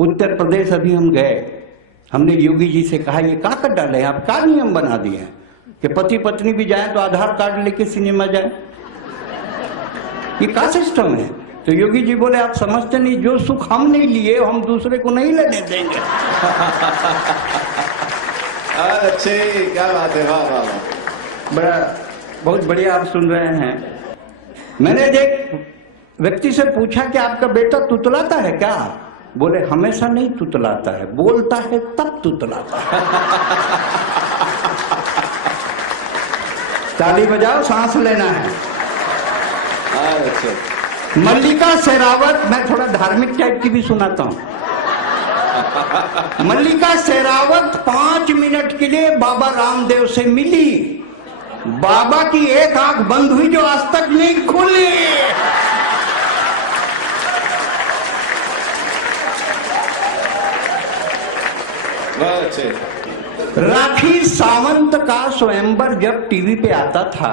उत्तर प्रदेश अभी हम गए, हमने योगी जी से कहा ये कहाँ कर डाले, आप क्या नियम बना दिए हैं कि पति पत्नी भी जाए तो आधार कार्ड लेके सिनेमा जाए, ये क्या सिस्टम है? तो योगी जी बोले आप समझते नहीं, जो सुख हम नहीं लिए हम दूसरे को नहीं लेने देंगे। अच्छे, क्या बात है, वाह वाह वाह, बड़ा बहुत बढ़िया आप सुन रहे हैं। मैंने एक व्यक्ति से पूछा कि आपका बेटा तुतलाता है क्या? बोले हमेशा नहीं तुतलाता है, बोलता है तब तुतलाता है। ताली बजाओ, सांस लेना है। अच्छा। मल्लिका शेरावत, मैं थोड़ा धार्मिक टाइप की भी सुनाता हूं। मल्लिका शेरावत 5 मिनट के लिए बाबा रामदेव से मिली, बाबा की एक आंख बंद हुई जो आज तक नहीं खुली। राखी सावंत का स्वयंवर जब टीवी पे आता था,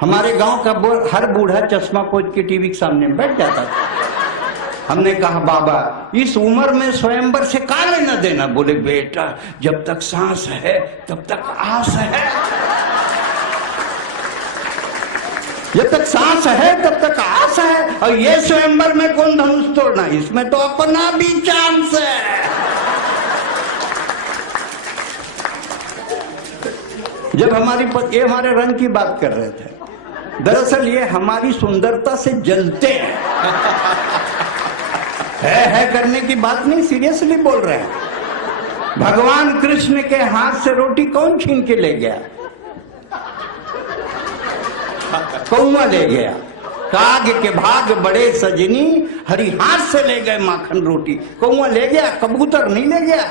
हमारे गांव का हर बूढ़ा चश्मा पोंछ के टीवी के सामने बैठ जाता था। हमने कहा बाबा इस उम्र में स्वयंवर से का लेना देना? बोले बेटा जब तक सांस है तब तक आस है, जब तक सांस है तब तक आस है। और ये स्वयंवर में कौन धनुष तोड़ना, इसमें तो अपना भी चांस है। जब ये हमारे रंग की बात कर रहे थे, दरअसल ये हमारी सुंदरता से जलते हैं। है करने की बात नहीं, सीरियसली बोल रहे हैं। भगवान कृष्ण के हाथ से रोटी कौन छीन के ले गया? कौआ ले गया। काग के भाग बड़े सजनी, हरि हाथ से ले गए माखन रोटी। कौआ ले गया, कबूतर नहीं ले गया।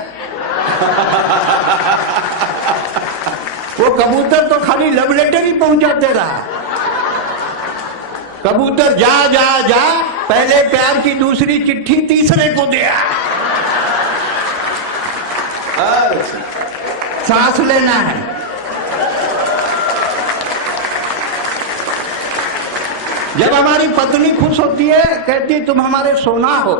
वो कबूतर तो खाली लव लेटर ही पहुंचाते रहा। कबूतर जा जा जा, पहले प्यार की दूसरी चिट्ठी तीसरे को दिया। सांस लेना है। जब हमारी पत्नी खुश होती है, कहती तुम हमारे सोना हो,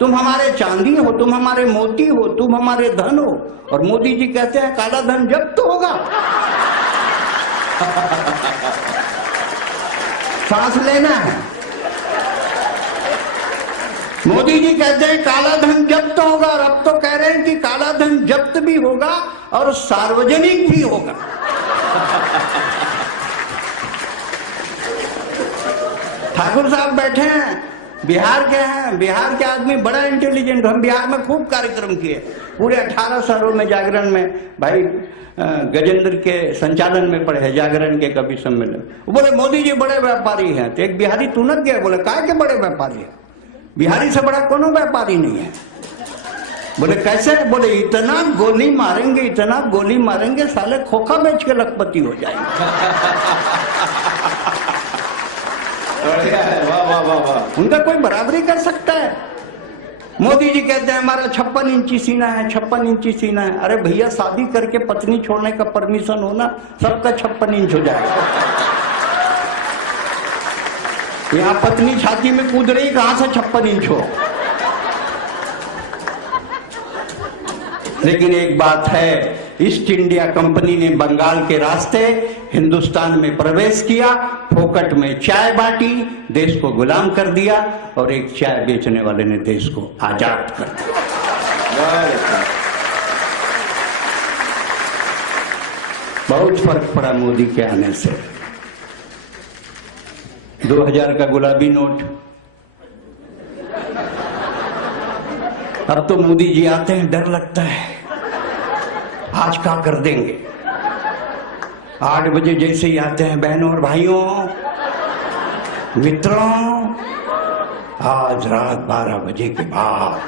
तुम हमारे चांदी हो, तुम हमारे मोती हो, तुम हमारे धन हो। और मोदी जी कहते हैं काला धन जब्त तो होगा। सांस लेना है। मोदी जी कहते हैं काला धन जब्त होगा, और अब तो कह रहे हैं कि काला धन जब्त भी होगा और सार्वजनिक भी होगा। ठाकुर साहब बैठे हैं, बिहार के हैं, बिहार के आदमी बड़ा इंटेलिजेंट। हम बिहार में खूब कार्यक्रम किए, पूरे 18 शहरों में जागरण में। भाई गजेंद्र के संचालन में पड़े हैं जागरण के कवि सम्मेलन। वो बोले मोदी जी बड़े व्यापारी हैं। तो एक बिहारी तुनक गया, बोले काय के बड़े व्यापारी हैं? बिहारी से बड़ा कोनो व्यापारी नहीं है। बोले कैसे? बोले इतना गोली मारेंगे, इतना गोली मारेंगे, साले खोखा बेच के लखपति हो जाएंगे। वाह वाह वाह वाह, उनका कोई बराबरी कर सकता है? मोदी जी कहते हैं हमारा 56 इंची सीना है, 56 इंची सीना है। अरे भैया शादी करके पत्नी छोड़ने का परमिशन होना, सबका 56 इंच हो जाएगा। यहाँ पत्नी छाती में कूद रही, कहां से 56 इंच हो? लेकिन एक बात है, ईस्ट इंडिया कंपनी ने बंगाल के रास्ते हिंदुस्तान में प्रवेश किया, फोकट में चाय बांटी, देश को गुलाम कर दिया, और एक चाय बेचने वाले ने देश को आजाद कर दिया। बहुत फर्क पड़ा मोदी के आने से। 2000 का गुलाबी नोट, अब तो मोदी जी आते हैं डर लगता है, आज क्या कर देंगे। 8 बजे जैसे ही आते हैं, बहनों और भाइयों मित्रों, आज रात 12 बजे के बाद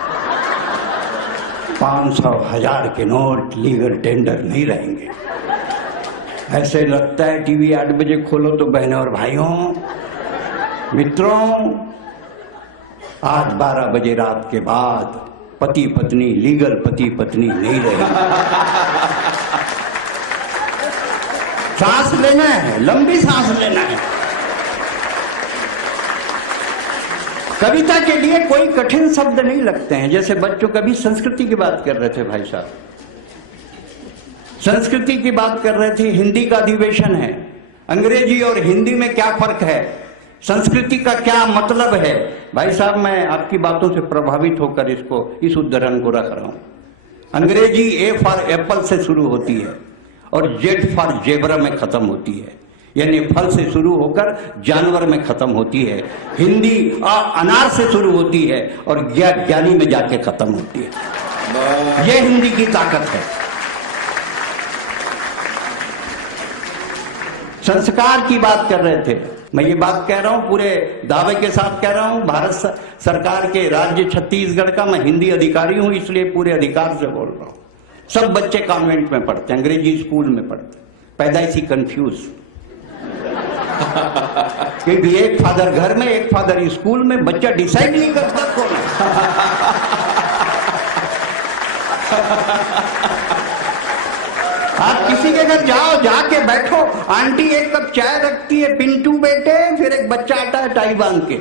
500 1000 के नोट लीगल टेंडर नहीं रहेंगे। ऐसे लगता है टीवी 8 बजे खोलो तो बहनों और भाइयों मित्रों, आज 12 बजे रात के बाद पति पत्नी, लीगल पति पत्नी नहीं रहेगी। सांस लेना है, लंबी सांस लेना है। कविता के लिए कोई कठिन शब्द नहीं लगते हैं। जैसे बच्चों कभी संस्कृति की बात कर रहे थे भाई साहब, संस्कृति की बात कर रहे थे, हिंदी का अधिवेशन है, अंग्रेजी और हिंदी में क्या फर्क है, संस्कृति का क्या मतलब है। भाई साहब मैं आपकी बातों से प्रभावित होकर इस उद्धरण को रख रहा हूं। अंग्रेजी ए फॉर एप्पल से शुरू होती है और जेड फॉर जेब्रा में खत्म होती है, यानी फल से शुरू होकर जानवर में खत्म होती है। हिंदी अनार से शुरू होती है और ज्ञानी में जाके खत्म होती है। यह हिंदी की ताकत है। संस्कार की बात कर रहे थे, मैं ये बात कह रहा हूं, पूरे दावे के साथ कह रहा हूं, भारत सरकार के राज्य छत्तीसगढ़ का मैं हिंदी अधिकारी हूं, इसलिए पूरे अधिकार से बोल रहा हूं। सब बच्चे कॉन्वेंट में पढ़ते हैं, अंग्रेजी स्कूल में पढ़ते, पैदाइशी कंफ्यूज। क्योंकि एक फादर घर में एक फादर स्कूल में, बच्चा डिसाइड नहीं करता कौन आप किसी के घर जाओ, जाके बैठो, आंटी एक कप चाय रखती है, पिंटू बेटे, फिर एक बच्चा आता है टाई बांध के,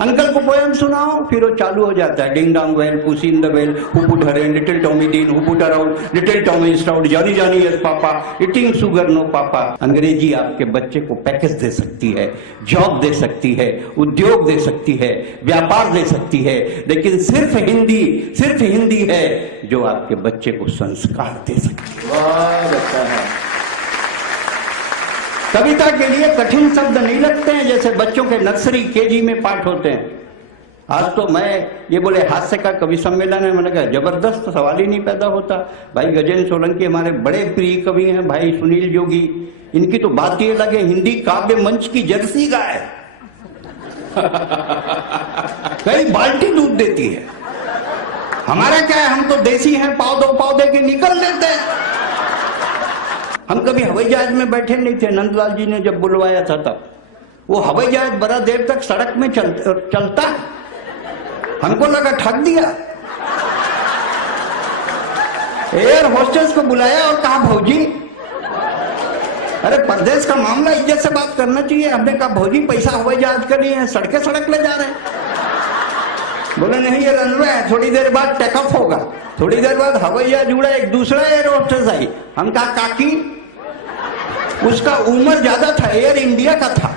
अंकल को पोएम सुनाओ, फिर वो चालू हो जाता है, ding dong well, pussy in the well, who put her in, little Tommy Dean, who put her out, little Tommy Stout, Johnny Johnny yes papa, eating sugar no papa. अंग्रेजी आपके बच्चे को पैकेज दे सकती है, जॉब दे सकती है, उद्योग दे सकती है, व्यापार दे सकती है, लेकिन सिर्फ हिंदी है जो आपके बच्चे को संस्कार दे सकती है। बहुत अच्छा है। कविता के लिए कठिन शब्द नहीं लगते हैं, जैसे बच्चों के नर्सरी केजी में पाठ होते हैं। आज तो मैं ये बोले हास्य का कवि सम्मेलन है, मैंने कहा जबरदस्त, सवाल ही नहीं पैदा होता। भाई गजेंद्र सोलंकी हमारे बड़े प्रिय कवि हैं, भाई सुनील जोगी, इनकी तो बात ये लगे हिंदी काव्य मंच की जर्सी गाय कई बाल्टी दूध देती है। हमारा क्या है, हम तो देसी हैं, पाव दे के निकल लेते हैं। हम कभी हवाई जहाज में बैठे नहीं थे, नंदलाल जी ने जब बुलवाया था तब। वो हवाई जहाज बड़ा देर तक सड़क में चलता, हमको लगा ठग दिया। एयर होस्टेस को बुलाया और कहा भौजी, अरे परदेश का मामला, इज्जत से बात करना चाहिए। हमने कहा भौजी पैसा हवाई जहाज का नहीं है, सड़क ले जा रहे हैं। बोले नहीं ये रनवे है, थोड़ी देर बाद टेक ऑफ होगा। थोड़ी देर बाद हवाई जहाज उड़ा, एक दूसरा एयर होस्टेस आई। हम कहा काकी, उसका उम्र ज्यादा था, एयर इंडिया का था।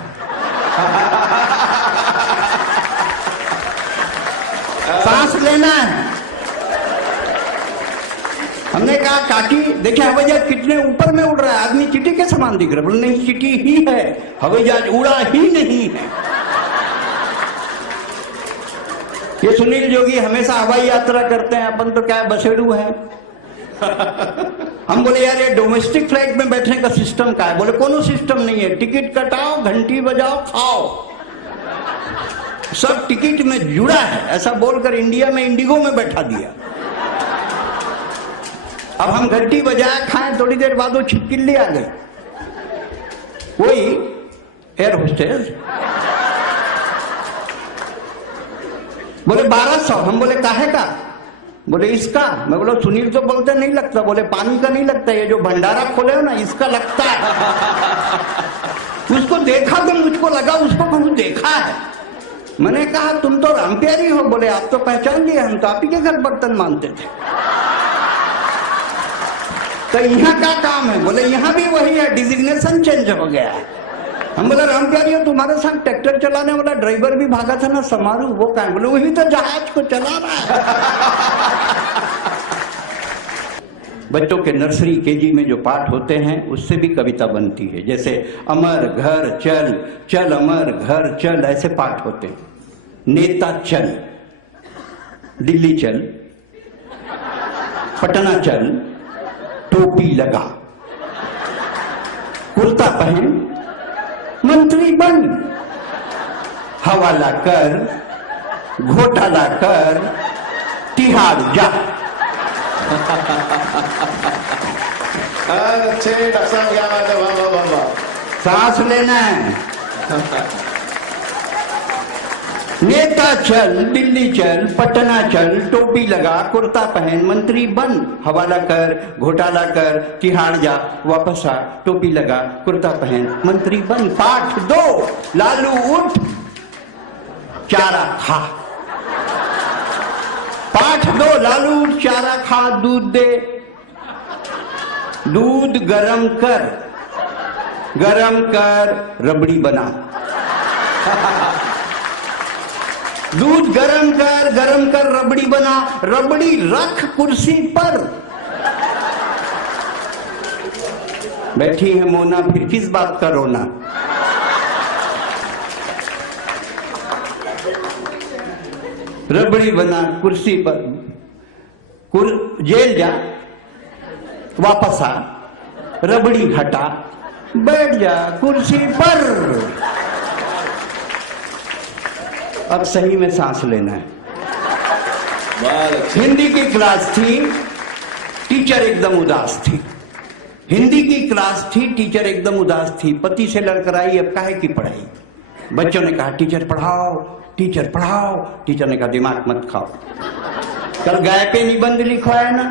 सांस लेना है। हमने कहा काकी देखिए हवाई जहाज कितने ऊपर में उड़ रहा है, आदमी चींटी के समान दिख रहा है। बोले नहीं चींटी ही है, हवाई जहाज उड़ा ही नहीं है। ये सुनील जोगी हमेशा हवाई यात्रा करते हैं, अपन तो क्या बसेड़ू है। हम बोले यार ये डोमेस्टिक फ्लाइट में बैठने का सिस्टम क्या है? बोले कोनो सिस्टम नहीं है, टिकट कटाओ, घंटी बजाओ, खाओ, सब टिकट में जुड़ा है। ऐसा बोलकर इंडिया में इंडिगो में बैठा दिया। अब हम घंटी बजाए खाएं, थोड़ी देर बाद वो छिपकिली आ गई, कोई एयर होस्टेस। बोले 1200। हम बोले काहे का? बोले इसका। मैं बोला सुनील तो बोलते नहीं लगता। बोले पानी का नहीं लगता, ये जो भंडारा खोले हो ना इसका लगता है। उसको देखा तो मुझको लगा उसको कहूं देखा है। मैंने कहा तुम तो राम प्यारी हो। बोले आप तो पहचान लिए, हम तो आप ही के घर बर्तन मानते थे। तो यहाँ क्या काम है? बोले यहाँ भी वही है, डिजिग्नेशन चेंज हो गया है। हम बोला राम प्यारी हो, तुम्हारे साथ ट्रैक्टर चलाने वाला ड्राइवर भी भागा था ना समारू, वो कहाँ? बोले वही तो जहाज को चला रहा है। बच्चों के नर्सरी केजी में जो पाठ होते हैं उससे भी कविता बनती है। जैसे अमर घर चल, चल अमर घर चल, ऐसे पाठ होते हैं। नेता चल, दिल्ली चल, पटना चल, टोपी लगा, कुर्ता पहन, मंत्री बन, हवाला कर, घोटाला कर, तिहाड़ जा। अच्छे डॉक्टर साहब, क्या बात है, वाह वाह वाह वाह। सांस लेना है। नेता चल, दिल्ली चल, पटना चल, टोपी लगा, कुर्ता पहन, मंत्री बन, हवाला कर, घोटाला कर, तिहाड़ जा, वापस आ, टोपी लगा, कुर्ता पहन, मंत्री बन। पाठ 2, लालू उठ। चारा खा। पाठ दो लालू, चारा खा, दूध दे। दूध गरम कर, रबड़ी बना। दूध गरम कर रबड़ी बना। रबड़ी रख कुर्सी पर। बैठी है मोना, फिर किस बात का रोना। रबड़ी बना कुर्सी पर। जेल जा, वापस आ, रबड़ी हटा, बैठ जा कुर्सी पर। अब सही में सांस लेना है। हिंदी की क्लास थी, टीचर एकदम उदास थी। हिंदी की क्लास थी, टीचर एकदम उदास थी। पति से लड़कर आई, अब काहे की पढ़ाई। बच्चों ने कहा टीचर पढ़ाओ, टीचर पढ़ाओ। टीचर ने कहा दिमाग मत खाओ, कल गाय पे निबंध लिखवाया ना,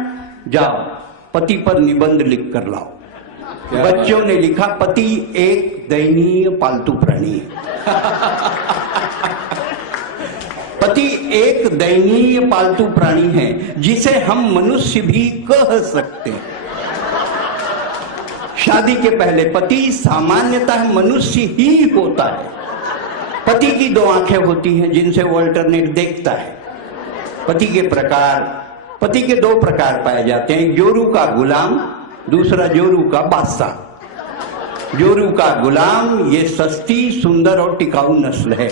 जाओ पति पर निबंध लिख कर लाओ। बच्चों ने लिखा पति एक दयनीय पालतू प्राणी है। पति एक दयनीय पालतू प्राणी है जिसे हम मनुष्य भी कह सकते हैं। शादी के पहले पति सामान्यतः मनुष्य ही होता है। पति की दो आंखें होती हैं जिनसे वो अल्टरनेट देखता है। पति के दो प्रकार पाए जाते हैं, जोरू का गुलाम, दूसरा जोरू का बादशाह। जोरू का गुलाम ये सस्ती, सुंदर और टिकाऊ नस्ल है।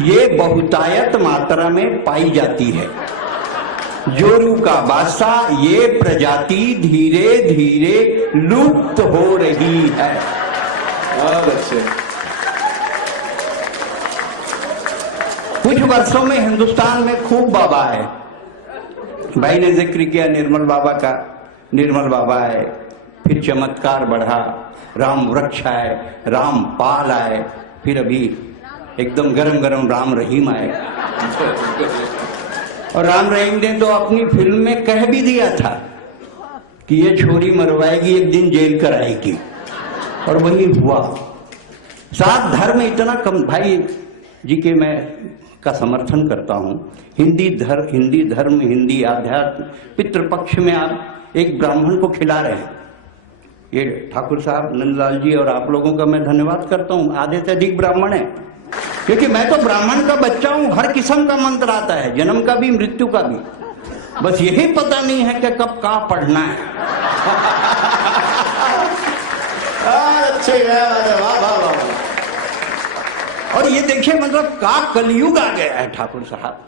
ये बहुतायत मात्रा में पाई जाती है। जोरू का बादशाह ये प्रजाति धीरे धीरे लुप्त हो रही है। बहुत अच्छे। कुछ वर्षों में हिंदुस्तान में खूब बाबा है। भाई ने जिक्र किया निर्मल बाबा का। निर्मल बाबा आए, फिर चमत्कार बढ़ा, राम वृक्ष आए, राम पाल आए, फिर अभी एकदम गरम गरम राम रहीम आए। और राम रहीम ने तो अपनी फिल्म में कह भी दिया था कि ये छोरी मरवाएगी, एक दिन जेल कराएगी, और वही हुआ। साथ धर्म इतना कम। भाई जी के मैं का समर्थन करता हूं। हिंदी धर्म, हिंदी आध्यात्म। पितृपक्ष में आप एक ब्राह्मण को खिला रहे हैं। ये ठाकुर साहब, नंदलाल जी और आप लोगों का मैं धन्यवाद करता हूं। आधे से अधिक ब्राह्मण है, क्योंकि मैं तो ब्राह्मण का बच्चा हूं। हर किस्म का मंत्र आता है, जन्म का भी, मृत्यु का भी। बस यही पता नहीं है कि कब कहाँ पढ़ना है। अच्छे, वाह वाह वाह। और ये देखिए, मतलब का कलयुग आ गया है। ठाकुर साहब,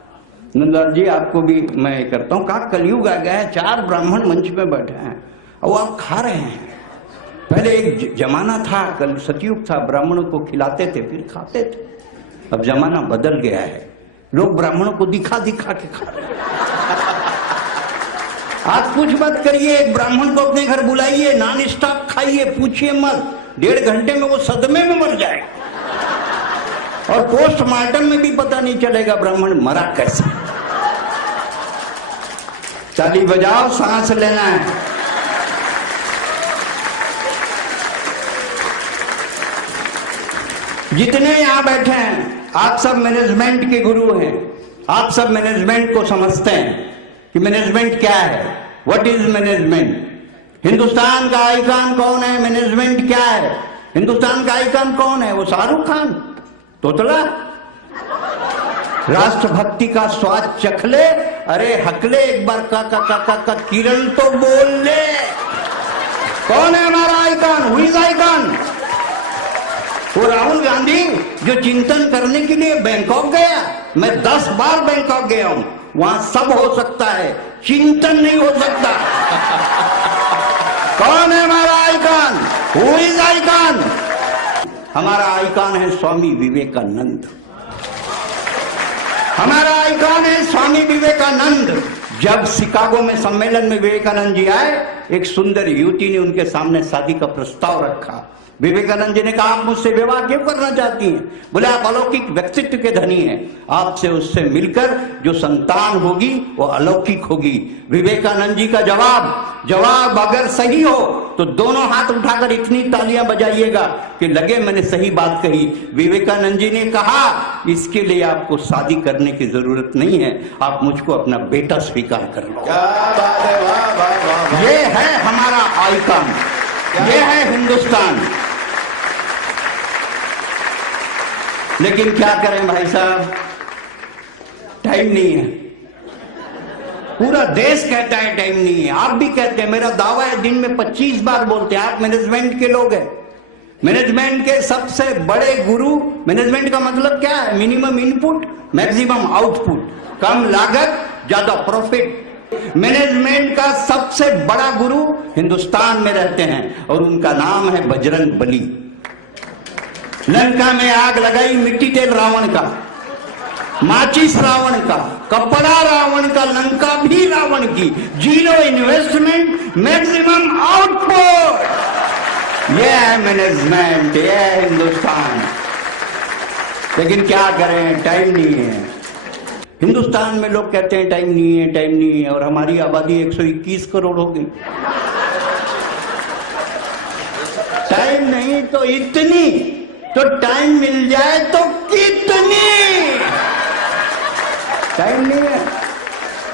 नंदलाल जी आपको भी मैं करता हूँ, का कलयुग आ गया है। 4 ब्राह्मण मंच में बैठे हैं और आप खा रहे हैं। पहले एक जमाना था, कल सतयुग था, ब्राह्मणों को खिलाते थे फिर खाते थे। अब जमाना बदल गया है, लोग ब्राह्मणों को दिखा दिखा के खा रहे हैं। आप कुछ मत करिए, एक ब्राह्मण को अपने घर बुलाइए, नॉन स्टॉप खाइए, पूछिए मत, 1.5 घंटे में वो सदमे में मर जाएगा। और पोस्टमार्टम में भी पता नहीं चलेगा ब्राह्मण मरा कैसे। ताली बजाओ, सांस लेना है। जितने यहां बैठे हैं आप सब मैनेजमेंट के गुरु हैं। आप सब मैनेजमेंट को समझते हैं कि मैनेजमेंट क्या है। What is management? हिंदुस्तान का आइकॉन कौन है? मैनेजमेंट क्या है? हिंदुस्तान का आइकॉन कौन है? वो शाहरुख खान, तोतला। राष्ट्रभक्ति का स्वाद चख ले, अरे हकले एक बार का किरण तो बोल ले। कौन है हमारा आइकॉन? Who is icon? वो राहुल गांधी जो चिंतन करने के लिए बैंकॉक गया। मैं 10 बार बैंकॉक गया हूं, वहां सब हो सकता है, चिंतन नहीं हो सकता। कौन है हमारा आइकॉन? Who is icon? हमारा आइकॉन है स्वामी विवेकानंद। हमारा आइकॉन है स्वामी विवेकानंद। जब शिकागो में सम्मेलन में विवेकानंद जी आए, एक सुंदर युवती ने उनके सामने शादी का प्रस्ताव रखा। विवेकानंद जी ने कहा आप मुझसे विवाह क्यों करना चाहती हैं? बोले आप अलौकिक व्यक्तित्व के धनी हैं, आपसे उससे मिलकर जो संतान होगी वो अलौकिक होगी। विवेकानंद जी का जवाब अगर सही हो तो दोनों हाथ उठाकर इतनी तालियां बजाइएगा कि लगे मैंने सही बात कही। विवेकानंद जी ने कहा इसके लिए आपको शादी करने की जरूरत नहीं है, आप मुझको अपना बेटा स्वीकार कर लो। क्या बात है, वाह वाह वाह वाह। ये है हमारा आइकन, ये है हिंदुस्तान। लेकिन क्या करें भाई साहब, टाइम नहीं है। पूरा देश कहता है टाइम नहीं है, आप भी कहते हैं, मेरा दावा है दिन में 25 बार बोलते हैं। आप मैनेजमेंट के लोग हैं, मैनेजमेंट के सबसे बड़े गुरु। मैनेजमेंट का मतलब क्या है? मिनिमम इनपुट मैक्सिमम आउटपुट, कम लागत ज्यादा प्रॉफिट। मैनेजमेंट का सबसे बड़ा गुरु हिंदुस्तान में रहते हैं और उनका नाम है बजरंग बली। लंका में आग लगाई, मिट्टी तेल रावण का, माचिस रावण का, कपड़ा रावण का, लंका भी रावण की। जीरो इन्वेस्टमेंट मैक्सिमम आउटपुट, ये है मैनेजमेंट, ये है हिंदुस्तान। लेकिन क्या करें, टाइम नहीं है। हिंदुस्तान में लोग कहते हैं टाइम नहीं है, टाइम नहीं है, और हमारी आबादी 121 करोड़ हो गई। टाइम नहीं तो इतनी, तो टाइम मिल जाए तो कितनी। टाइम नहीं है,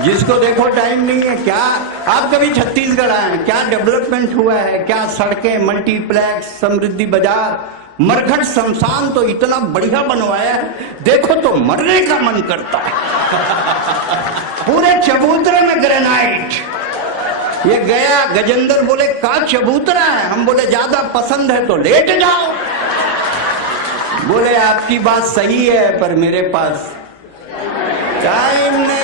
जिसको देखो टाइम नहीं है। क्या आप कभी छत्तीसगढ़ आए, क्या डेवलपमेंट हुआ है, क्या सड़कें, मल्टीप्लेक्स, समृद्धि बाजार, मरघट शमशान तो इतना बढ़िया बनवाया है, देखो तो मरने का मन करता है। पूरे चबूतरे में ग्रेनाइट। ये गया गजेंद्र बोले का चबूतरा है, हम बोले ज्यादा पसंद है तो लेट जाओ। बोले आपकी बात सही है पर मेरे पास टाइम नहीं।